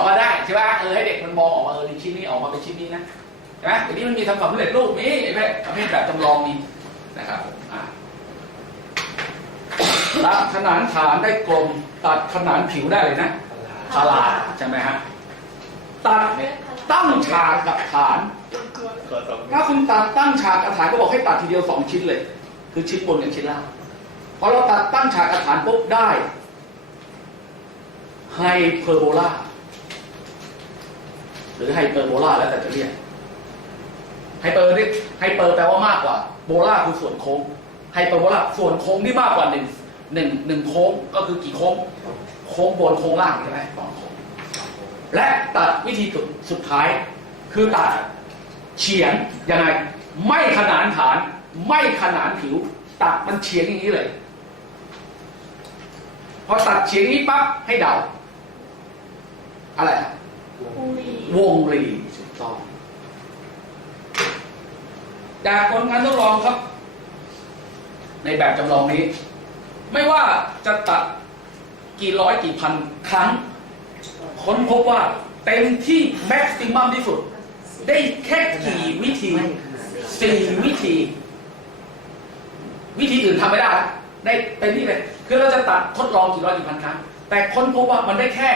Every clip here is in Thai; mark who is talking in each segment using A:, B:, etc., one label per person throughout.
A: อกมาได้ใช่ไหมเออให้เด็กมันมองออกมาเออในชิ้นนี้ออกมาเป็นชิ้นนี้นะใช่ไหมเดี๋ยวนี้มันมีทำสำเร็จรูปมีไอ้ประเภทแบบจำลองมีนะครับผมอะตัดขนานฐานได้กลม ตัดขนานผิวได้เลยนะพาราใช่ไหมฮะตัดตั้งฉากกับฐาน
B: ขอสอง
A: ถ้าคุณตัดตั้งฉากกับฐานก็บอกให้ตัดทีเดียวสองชิ้นเลย คือชิ้นบนกับชิ้นล่างพอเราตัดตั้งฉากกับฐานปุ๊บได้ไฮเปอร์โบลา หรือไฮเปอร์โบลาแล้วแต่จะเรียกไฮเปอร์นี่ไฮเปอร์แปลว่ามากกว่า โบลาคือส่วนโค้งไฮเปอร์โบลาส่วนโค้งที่มากกว่าหนึ่งหนึ่งหนึ่งโค้งก็คือกี่โค้ง โค้งบนโค้งล่างใช่ไหมสองโค้งและตัดวิธีสุดสุดท้าย คือตัดเฉียงยังไง ไม่ขนานฐาน ไม่ขนานผิว ตัดมันเฉียงอย่างนี้เลย พอตัดเฉียงนี้ปั๊บให้เดาอะไรอะ
C: วงลี
A: วงรีถูกต้อง จากผลงานทดลองครับ ในแบบจำลองนี้ ไม่ว่าจะตัดกี่ร้อยกี่พันครั้ง ค้นพบว่าเต็มที่แม็กซิมัมที่สุด ได้แค่กี่วิธีสี่วิธี วิธีอื่นทำไม่ได้นะได้เต็มที่เลย คือเราจะตัดทดลองกี่ร้อยกี่พันครั้ง แต่ค้นพบว่ามันได้แค่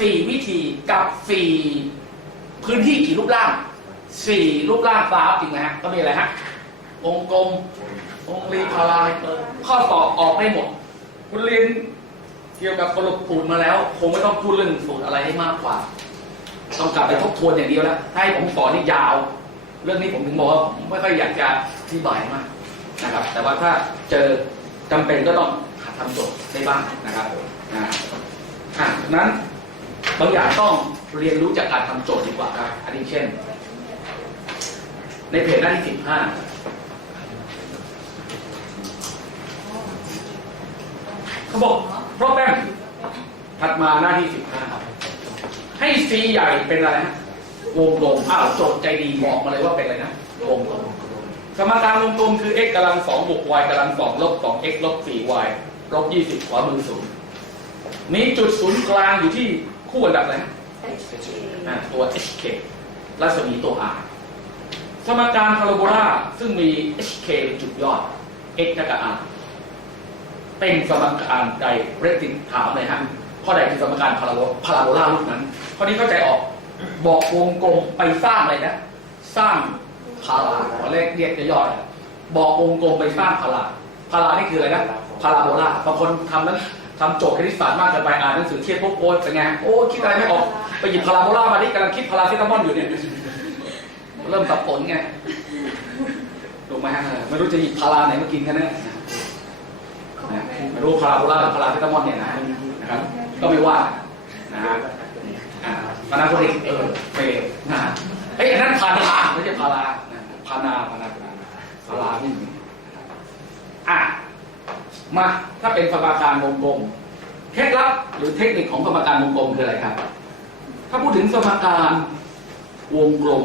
A: สี่วิธีกับสี่พื้นที่กี่รูปร่างสี่รูปร่างฟ้าจริงไหมฮะก็มีอะไรฮะวงกลมวงรีพาราเปิดข้อสอบออกได้หมด คุณเรียนเกี่ยวกับปรสูตรมาแล้ว คงไม่ต้องพูดเรื่องสูตรอะไรให้มากกว่า ต้องกลับไปทบทวนอย่างเดียวแล้วให้ผมสอนนี่ยาว เรื่องนี้ผมถึงบอกว่าผมไม่ค่อยอยากจะอธิบายมากนะครับ แต่ว่าถ้าเจอจำเป็นก็ต้องหาทำโจทย์ได้บ้างนะครับ อ่าอะนั้นบางอย่างต้องเรียนรู้จากการทำโจทย์ดีกว่าครับ อันนี้เช่น ในเพจหน้าที่สิบห้าเขาบอกโปรแกรมถัดมาหน้าที่สิบห้าให้ C ใหญ่เป็นอะไรนะวงกลมอ้าวโจทย์ใจดีบอกมาเลยว่าเป็นอะไรนะวงกลมสมการวงกลมคือ x กำลังสองบวก y กำลังสองลบสอง x ลบสี่ y ลบยี่สิบขวามือศูนย์ มีจุดศูนย์กลางอยู่ที่คู่อันดับอะไรนะ
C: เอชเอ
A: อะตัว hk รัศมีตัว r สมการพาราโบลาซึ่งมี hk เป็นจุดยอด x และกับ r เป็นสมการใดเรติงถามเลยฮะข้อใดคือสมการพาราโบพาราโบลารูปนั้นข้อนี้เข้าใจออกบอกวงกลมไปสร้างอะไรนะ สร้างพาราขอเลขเรียกย่อยๆบอกวงกลมไปสร้างพาราพารานี่คืออะไรนะพาราโบลาบางคนทำนั้น ทำโจทย์คณิตศาสตร์มากเกินไปอ่านหนังสือเครียดปุ๊บโอ๊ยเป็นไงโอ้คิดอะไรไม่ออกไปหยิบพาราโบลามาดิกำลังคิดพาราเซตามอลอยู่เนี่ยเริ่มสับสนไงถูกไหมฮะไม่รู้จะหยิบพาราไหนมากินกันแน่นไม่รู้พาราโบลาหรือพาราเซตามอลเนี่ยนะนะครับ ก็ไม่ว่านะฮะอ่าพานาโพลิกเออเฟลนะเอ้ยอันนั้นพานาไม่ใช่พาราพานาพานาพานาพาราไม่มีอะ มาถ้าเป็นสมการวงกลมเคล็ดลับหรือเทคนิคของสมการวงกลมคืออะไรครับ ถ้าพูดถึงสมการวงกลม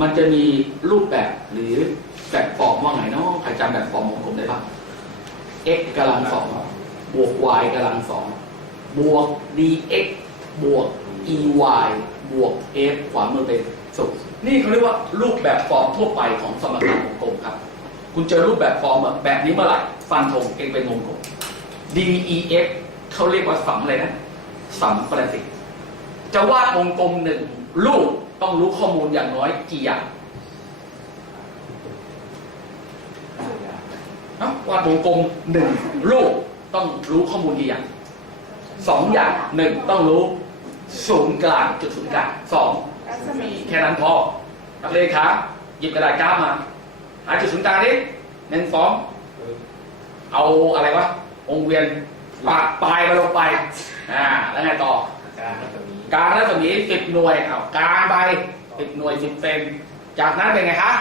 A: มันจะมีรูปแบบหรือแบบฟอร์มว่าไงเนาะใครจำแบบฟอร์มวงกลมได้บ้าง x กำลังสองบวก y กำลังสองบวก dx บวก ey บวก f ขวามือเป็นสุดนี่เขาเรียกว่ารูปแบบฟอร์มทั่วไปของสมการวงกลมครับ คุณเจอรูปแบบฟอร์มแบบนี้เมื่อไหร่ ฟันธงเองเป็นวงกลม def เขาเรียกว่าสัมอะไรนะสัมประสิทธิ์จะวาดวงกลมหนึ่งรูปต้องรู้ข้อมูลอย่างน้อยกี่อย่างเอ้าวาดวงกลมหนึ่งรูปต้องรู้ข้อมูลกี่อย่างสองอย่างหนึ่งต้องรู้ศูนย์กลางจุดศูนย์กลางสอง
C: รัศมี
A: แค่นั้นพอนักเรียนครับหยิบกระดาษกราฟมา หาจุดศูนย์กลางดิหนึ่งสองเอาอะไรวะวงเวียนปากปลายมาลงไปอ่าแล้วไงต่อ
B: การรัศมี
A: กลางรัศมีสิบหน่วยเอากลางไปสิบหน่วยสิบเซนจากนั้นเป็นไงคะ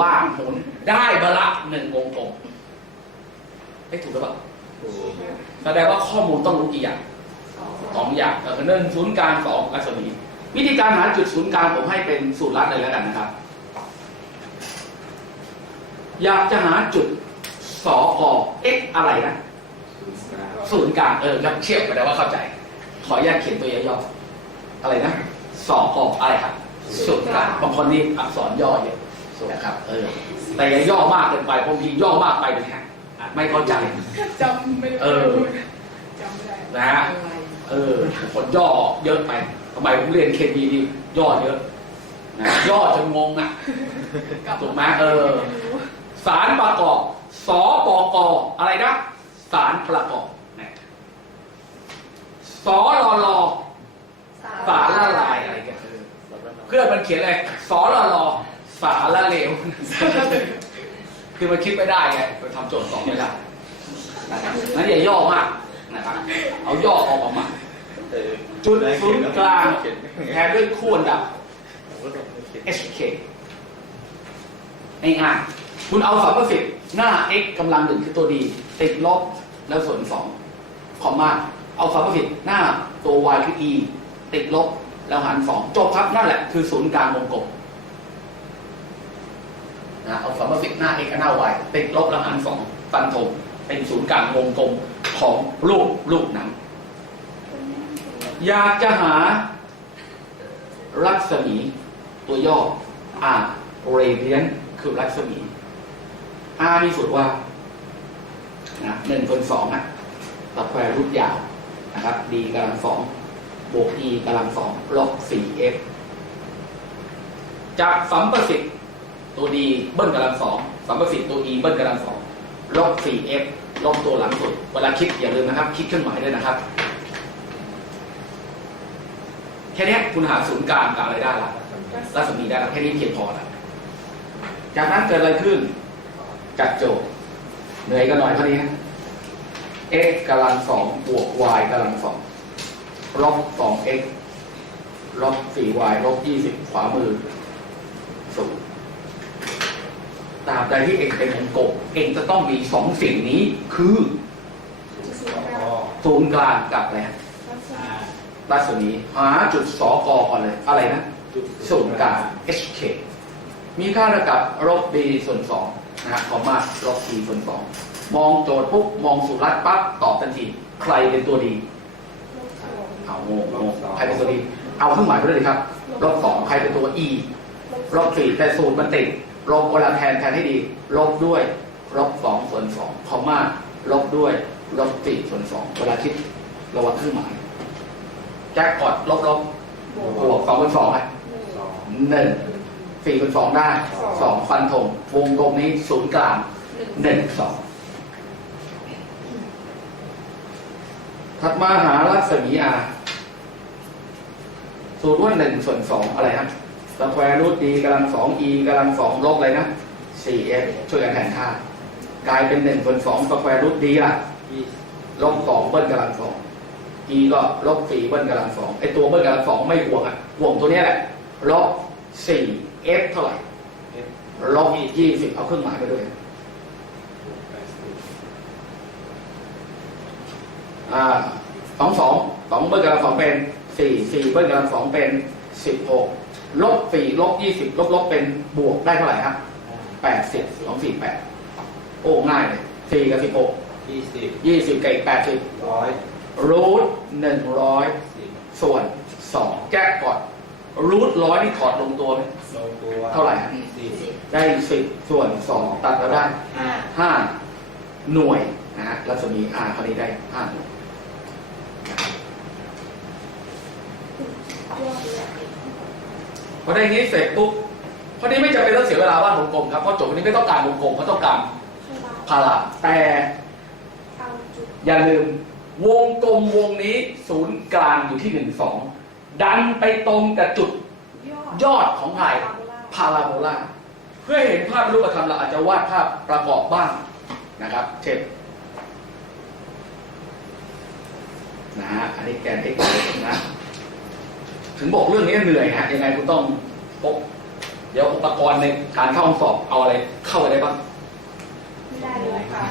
A: ว่างหมุนได้บละหนึ่งวงกลมไม่ถูกหรือเปล่าแสดงว่าข้อมูลต้องรู้กี่อย่างสองอย่างก็คือหนึ่งศูนย์กลางสองรัศมีวิธีการหาจุดศูนย์กลางผมให้เป็นสูตรลัดเลยแล้วกันนะครับ อยากจะหาจุดสอกเอ็กอะไรนะศูนย์กลางเออแล้วเทียบกันแล้วว่าเข้าใจ ขออนุญาตเขียนตัวย่ออะไรนะสองกออะไรครับสุดกลางบางคนนี่อักษรย่อเยอะนะครับ เออ แต่อย่าย่อมากเกินไปบางทีย่อมากไปเป็นไงอะไม่เข้าใจ
C: จำไม่ได้
A: เออ
C: จำไม่ได้
A: นะฮะเออคนย่อเยอะไปทำไมผมเรียนเคมีดีย่อเยอะนะย่อจนงงอะถูกไหมเออ สารประกอบ สปกอะไรนะ สารประกอบนะสลลสารละลายอะไรกันเออเพื่อนมันเขียนอะไรสลลสารละเลว คือมันคิดไม่ได้ไงมันทำโจทย์สอบไม่ได้นะครับนั้นอย่าย่อมากนะครับ เอาย่อออกมา จุดศูนย์กลางแทนด้วยคู่อันดับ HK ง่ายๆ คุณเอาสมสิทธิ์หน้า x กำลังหนึ่งคือตัวดี ติดลบแล้วส่วนสองคอมมาเอาสมสิทธิ์หน้าตัว y คือ e ติดลบแล้วหารสองจบครับนั่นแหละคือศูนย์กลางวงกลมนะเอาสมสิทธิ์หน้า x กับหน้า y ติดลบแล้วหารสองฟันธงเป็นศูนย์กลางวงกลมของรูปรูปนั้น อยากจะหารัศมีตัวย่อ R radian คือรัศมี R มีสูตรว่านะหนึ่งคนสองอะตัดแควรูทยาวนะครับ D กำลังสองบวก E กำลังสองลบ 4F จากสัมประสิทธิ์ตัว D เบิ้ลกำลังสองสัมประสิทธิ์ตัว E เบิ้ลกำลังสองลบ 4F ลบตัวหลังสุด เวลาคิดอย่าลืมนะครับ คิดเครื่องหมายด้วยนะครับ แค่นี้คุณหาศูนย์กลางกับอะไรได้ละรัศมีได้ล้วแค่นี้เพียงพอแล้วจากนั้นเกิดอะไรขึ้น จัดโจทย์เหนื่อยกันหน่อยเท่านี้ฮะ x กำลังสองบวก y กำลังสองลบสอง x ลบสี่ y ลบยี่สิบขวามือศูนย์ตราบใดที่เองเป็นวงกลมเองจะต้องมีสองสิ่งนี้คือ
B: อ๋อ
A: ศูนย์กลางกับอะไรฮะ
B: อ่า
A: รัศมีหาจุดสอกอก่อนเลย อะไรนะ
B: จุด
A: ศูนย์กลาง HK มีค่าเท่ากับลบ b ส่วน2 นะฮะคอมมาลบ c ส่วน2มองโจทย์ปุ๊บมองสุรัตน์ปั๊บตอบทันทีใครเป็นตัวดี เอาโง่โงงใครเป็นตัวดี เอาเครื่องหมายไปเลยครับลบ2ใครเป็นตัว e ลบ4แต่สูตรมันติดลบเวลาแทนแทนให้ดี ลบด้วยลบ2ส่วน2คอมมาลบด้วยลบ4ส่วน2เวลาคิดระวังเครื่องหมายแจ็คพอตลบลบบวก2เป็น2อะ
B: สอง
A: หนึ่ง สี่เป็นสองได้สองฟันธงวงกลมนี้ศูนย์กลางหนึ่งสองถัดมาหารัศมีอาสูตรว่าหนึ่งส่วนสองอะไรครับสแควร์รูทดีกำลังสองอีกำลังสองลบอะไรนะสี่เอฟช่วยกันแทนค่ากลายเป็นหนึ่งส่วนสองสแควร์รูทดีละ
B: ยี่สิบ
A: ลบสองเบิ้ลกำลังสอง e ก็ลบสี่เบิ้ลกำลังสองไอตัวเบิ้ลกำลังสองไม่ห่วงอะห่วงตัวเนี้ยแหละลบ สี่ f เท่าไหร่
B: เอฟ
A: ลบยี่สิบเอาเครื่องหมายไปด้วย
B: แปดสิบ
A: อ่าสองสองสองเบิ้ลกำลังสองเป็นสี่สี่เบิ้ลกำลังสองเป็นสิบหกลบสี่ลบยี่สิบลบลบเป็นบวกได้เท่าไหร่ครับแปดสิบสองสี่แปดโอ้ง่ายเลยสี่กับสิบหก
B: ยี่สิบ
A: ยี่สิบกับแปดสิบ
B: ร้อย
A: รูทหนึ่งร้อย
B: สิบ
A: ส่วนสองแก้ก่อน รูทร้อยนี่ถอดลงตัวไหม
B: ลงตัว
A: เท่าไหร่ฮะ
B: สิบ
A: ได้สิบส่วนสองตัดแล้วได้
C: ห้า
A: ห้าหน่วยนะฮะรัศมีอาคราวนี้ได้ห้าหน่วยพอได้อย่างนี้เสร็จปุ๊บพอนี้ไม่จำเป็นต้องเสียเวลาวาดวงกลมครับเพราะโจทย์วันนี้ไม่ต้องการวงกลมเขาต้องการพาราแต่อย่าลืมวงกลมวงนี้ศูนย์กลางอยู่ที่หนึ่งสอง ดันไปตรงกับจุดยอดของไผ่พาราโบลาเพื่อให้เห็นภาพรูปธรรมเราอาจจะวาดภาพประกอบบ้างนะครับ เช่นนะฮะอันนี้แกน x นะ ถึงบอกเรื่องนี้เหนื่อยฮะยังไงคุณต้องพกเดี๋ยวอุปกรณ์ในการเข้าห้องสอบเอาอะไรเข้าไปได้บ้าง
C: ไม่ได้เลยค่ะ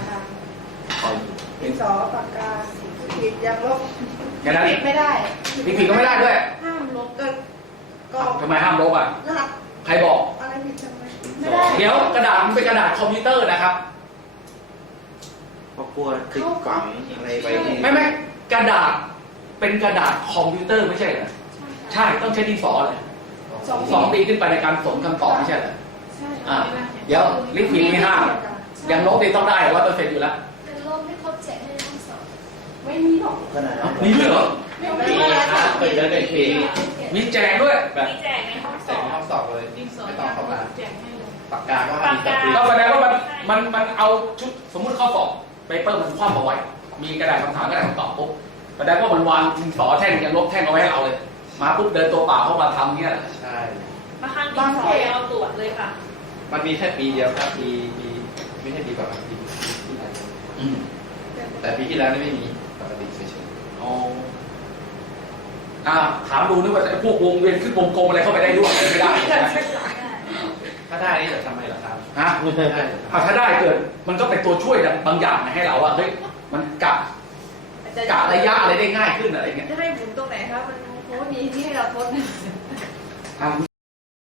A: เอา
C: ดินสอปากกาสี ผิดยังลบ
A: แค่นั้น
C: ผิดไม่ได้
A: พี่ผิดก็ไม่ได้ด้วย
C: ห้ามลบก็ก็
A: ทำไมห้ามลบอะ
C: รหัส
A: ใครบอก
C: อะไรผิดทำไมไม่ได้
A: เดี๋ยวกระดาษมันเป็นกระดาษคอมพิวเตอร์นะครับ
B: เพราะกลัวติดฝังอะไรไปนี่
A: ไม่ไม่กระดาษเป็นกระดาษคอมพิวเตอร์ไม่ใช่เหรอ
C: ใช่ค่ะ
A: ใช่ต้องใช้ดินสอเลย
C: สอง
A: สองปีขึ้นไปในการสนคำตอบไม่ใช่เหรอ
C: ใช่
A: อ่าเดี๋ยวลิขิตมีห้าอย่างลบนี่ต้องได้ร้อยเปอร์เซ็นต์อยู่แล้ว
D: เป็นโรคไม่ครบเจ็ดให้ต้องสอบ
C: ไม่มีหรอก
B: ขนาด
A: อ้าวมีด้วยเหรอ
C: ไม่
B: ปี
C: มี
B: ครับเปิดแล้วเป็นปี
A: มีแจกด้วย
B: แบบ
D: มีแจกในห้องส
B: แต่
D: อบ
B: ในห้องสอบเลย
E: ดินสอ
B: ไม่ต้องเข้ามา
E: แจกให้เลย
B: ปากกาก็มีกับปี
A: ก็แสดงว่ามันมันมันเอาชุดสมมุติข้อสอบเปเปอร์มันคว่ำเอาไว้ มีกระดาษคำถามกระดาษคำตอบปุ๊บแสดงว่ามันวางดินสอแท่งยังลบแท่งเอาไว้ให้เราเลย มาปุ๊บเดินตัวเปล่าเข้ามาทำเงี้ยเหรอ
B: ใช่
D: มาข้างดินสอยังเอาตรวจเลยค่ะ
B: มันมีแค่ปีเดียวครับปีปีไม่ใช่ปีก่อนครับปีที่ไหน
A: อืม
B: แต่ปีที่แล้วนี่ไม่มีปกติเฉย
A: อ๋ออ่าถามดูนึกว่าจะพวกวงเวียนขึ้นวงกลมอะไรเข้าไปได้ด้วยไม่ได้ใช่ไหม
B: ๆถ้าได้นี่จะทำไมล่ะครับ
A: ฮะ
B: ได้เหรอครับ
A: เอาถ้าได้เกิด มันก็เป็นตัวช่วยบางอย่างให้เราว่าเฮ้ยมันกะกะระยะอะไรได้ง่ายขึ้นอะไรเงี้ย
C: จะให้หมุนตรงไหนครับมันโอ้มีที่ให้เราทดนะ
A: อ่า